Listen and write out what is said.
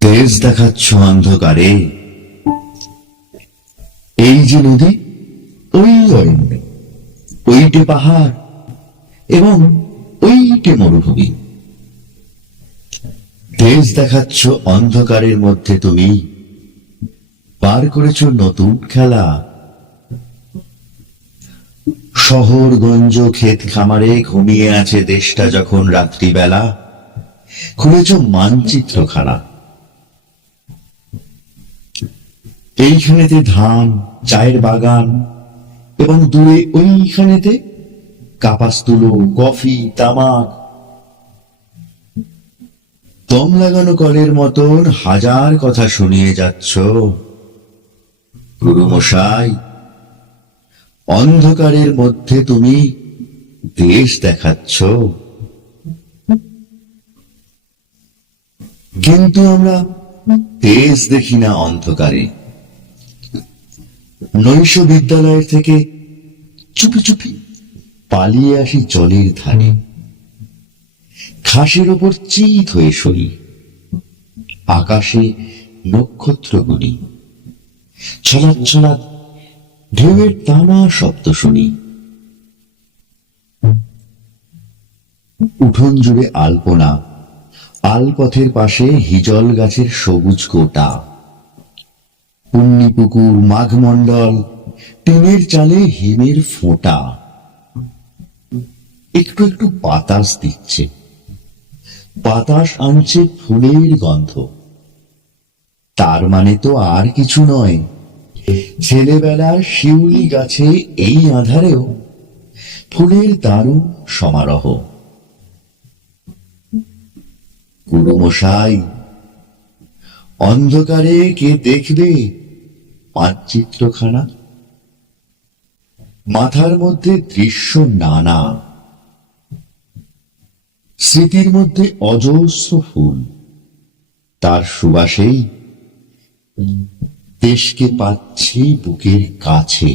তেজ দেখাচ্ছ অন্ধকারে। এই যে নদী, ওই অরণ্য, ওইটে পাহাড় এবং ওইটে মরুভূমি। তেজ দেখাচ্ছ অন্ধকারের মধ্যে তুমি, পার করেছ নতুন খেলা। শহর গঞ্জ ক্ষেত খামারে ঘুমিয়ে আছে দেশটা যখন রাত্রিবেলা, খুলেছ মানচিত্রখানা। এইখানেতে ধান, চায়ের বাগান এবং দূরে ওইখানেতে কাপাস তুলো, কফি, তামাক। দম লাগানো কলের মতন হাজার কথা শুনিয়ে যাচ্ছ। গুরুমশাই, অন্ধকারের মধ্যে তুমি দেশ দেখাচ্ছ। কিন্তু আমরা দেশ দেখি না অন্ধকারে। নৈশ বিদ্যালয়ের থেকে চুপি চুপি পালিয়ে আসি জলের ধারে। ঘাসের ওপর চিত হয়ে সই, আকাশে নক্ষত্র গুনি। ছলাৎ ছলাৎ ঢেউয়ের টানা শব্দ শুনি। উঠোন জুড়ে আলপনা, আলপথের পাশে হিজল গাছের সবুজ গোটা। পুণ্যি পুকুর, মাঘমণ্ডল, টিনের চালে হিমের ফোঁটা। একটু একটু বাতাস দিচ্ছে, বাতাস আনছে ফুলের গন্ধ। তার মানে তো আর কিছু নয়, ছেলেবেলার শিউলি গাছে এই আঁধারেও ফুলের দারুণ সমারোহ। গুরুমশাই, অন্ধকারে কে দেখবে মানচিত্রখানা? মাথার মধ্যে দৃশ্য নানা, স্মৃতির মধ্যে অজস্র ফুল। তার সুবাসেই দেশকে পাচ্ছি বুকের কাছে।